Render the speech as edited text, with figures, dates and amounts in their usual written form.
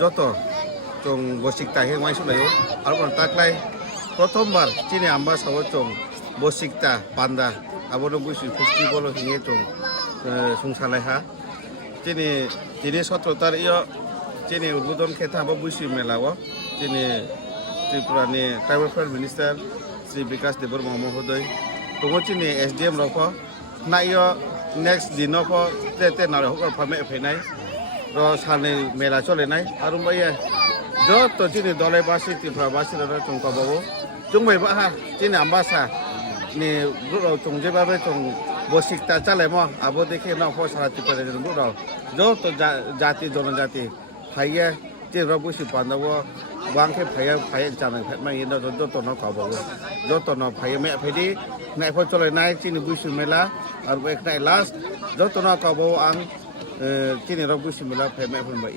যত চং বসিকতা হে মাই শুনায়ো আর তাকলাই প্রথমবার চিনি আম্বা সাবো চং বসিকতা পান্ডা আবনো বুইসু ফেস্টিভ্যাল হিঙে চং সংসালাই হা চিনি 17 তারিখ চিনি উদ্বোধন খেতা হাবো বুইসু মেলাও চিনি ত্রিপুরানি ট্রাইবাল অ্যাফেয়ার্স মিনিস্টার শ্রী বিকাশ দেববর্মা মহোদয় তঙ্গ চিনি এসডিএম রক নাইও নেক্সট দিনক তে নারে হকর ফামে ফেনাই র সানে মেলা চলেনাই আর বাইয়ে যত চিনি দলাইবাসী ত্রিপুরাবাসী চংকাবাবো চংবাইবা হা চিনি আম্বাসা নি গ্রুরাव চংজেবাবে চং বসিকতা চালাইমো আবো দেখে না ফসারা ত্রিপুরা গ্রুরাव যত জাতি জনজাতি ফাইয়ে ত্রিপুরা বুসি পান্দাবো বাংকে ফাইয়ে জানাই ফাইমাই ন যত ন কাবাবো যত ন ফাইয়ে মে ফাইদি নাই ফ চলাইনাই চিনি বুসি মেলা আর এক নাই লাস্ট যত ন কাবাবো আং চিনি র বুসি মেলা ফাইমাই ফাইমাই